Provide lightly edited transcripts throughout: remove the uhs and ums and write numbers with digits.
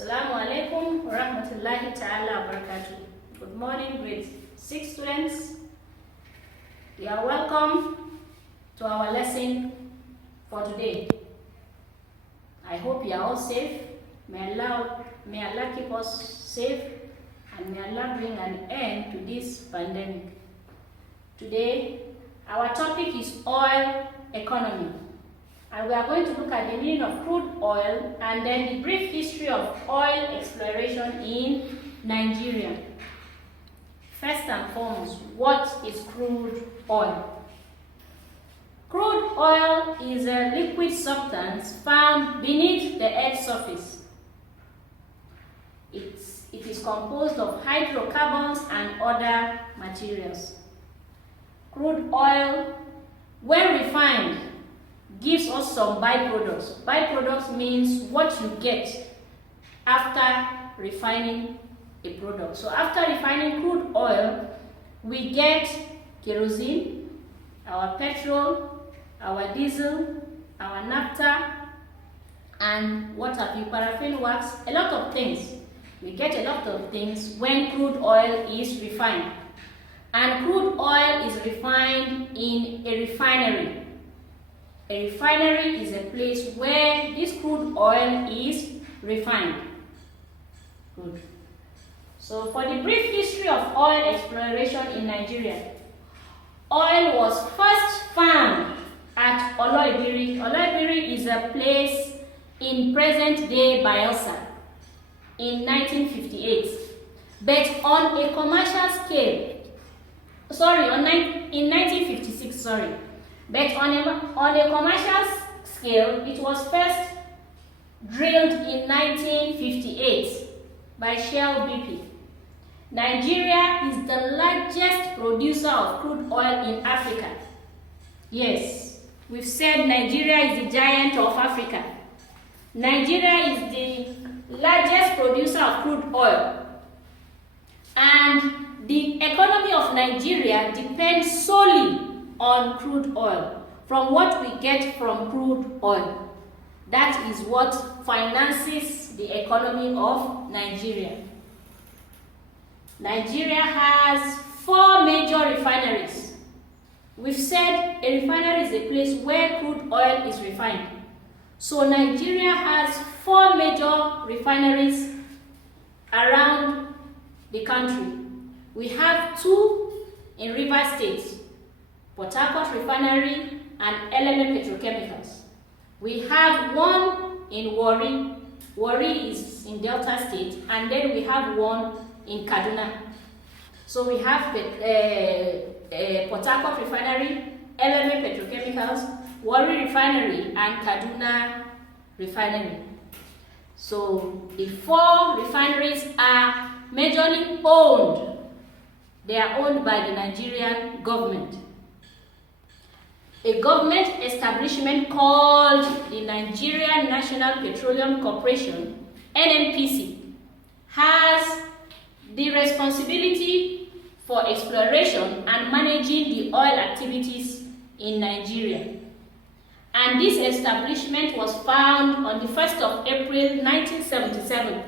Assalamu alaikum wa rahmatullahi ta'ala wa barakatuh. Good morning, grade 6 students. You are welcome to our lesson for today. I hope you are all safe. May Allah keep us safe, and may Allah bring an end to this pandemic. Today, our topic is oil economy. And we are going to look at the meaning of crude oil and then the brief history of oil exploration in Nigeria. First and foremost, what is crude oil? Crude oil is a liquid substance found beneath the Earth's surface. It is composed of hydrocarbons and other materials. Crude oil, when refined, gives us some byproducts. Byproducts means what you get after refining a product. So after refining crude oil, we get kerosene, our petrol, our diesel, our naphtha, and what have you, paraffin wax, a lot of things. We get a lot of things when crude oil is refined. And crude oil is refined in a refinery. A refinery is a place where this crude oil is refined. Good. So for the brief history of oil exploration in Nigeria, oil was first found at Oloibiri. Oloibiri is a place in present-day Bayelsa in 1958. But on a commercial scale, in 1956, But on a commercial scale, it was first drilled in 1958 by Shell BP. Nigeria is the largest producer of crude oil in Africa. Yes, we've said Nigeria is the giant of Africa. Nigeria is the largest producer of crude oil. And the economy of Nigeria depends solely on crude oil, from what we get from crude oil. That is what finances the economy of Nigeria. Nigeria has 4 major refineries. We've said a refinery is a place where crude oil is refined. So Nigeria has 4 major refineries around the country. We have 2 in Rivers State, Port Harcourt Refinery and Element Petrochemicals. We have 1 in Warri. Warri is in Delta State, and then we have 1 in Kaduna. So we have Port Harcourt Refinery, Element Petrochemicals, Warri Refinery, and Kaduna Refinery. So the 4 refineries are majorly owned. They are owned by the Nigerian government. A government establishment called the Nigerian National Petroleum Corporation, NNPC, has the responsibility for exploration and managing the oil activities in Nigeria. And this establishment was found on the 1st of April 1977.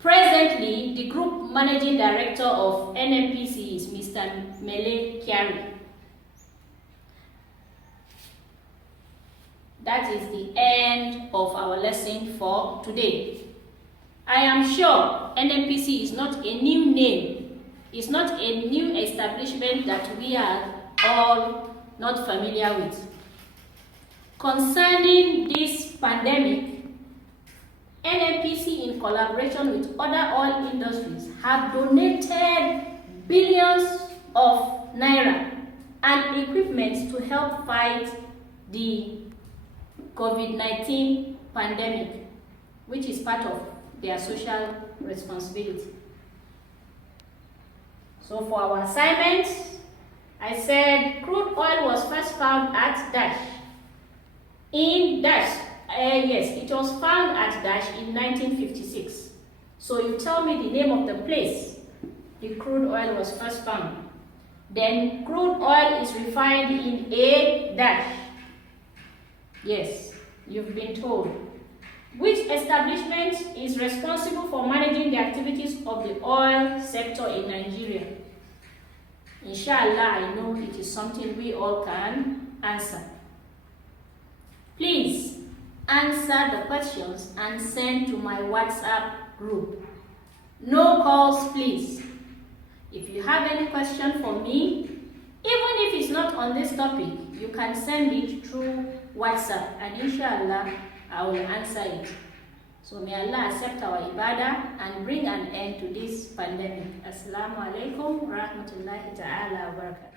Presently, the group managing director of NNPC is Mr. Mele Kyari. That is the end of our lesson for today. I am sure NNPC is not a new name. It's not a new establishment that we are all not familiar with. Concerning this pandemic, NNPC, in collaboration with other oil industries, have donated billions of naira and equipment to help fight the COVID-19 pandemic, which is part of their social responsibility. So for our assignment, I said crude oil was first found at Dash. Yes, it was found at Dash in 1956. So you tell me the name of the place the crude oil was first found. Then crude oil is refined in a Dash. Yes, you've been told. Which establishment is responsible for managing the activities of the oil sector in Nigeria? Inshallah, I know it is something we all can answer. Please answer the questions and send to my WhatsApp group. No calls, please. If you have any question for me, even if it's not on this topic, you can send it through WhatsApp and inshallah, I will answer it. So may Allah accept our ibadah and bring an end to this pandemic. Assalamu alaikum wa rahmatullahi ta'ala wa barakatuh.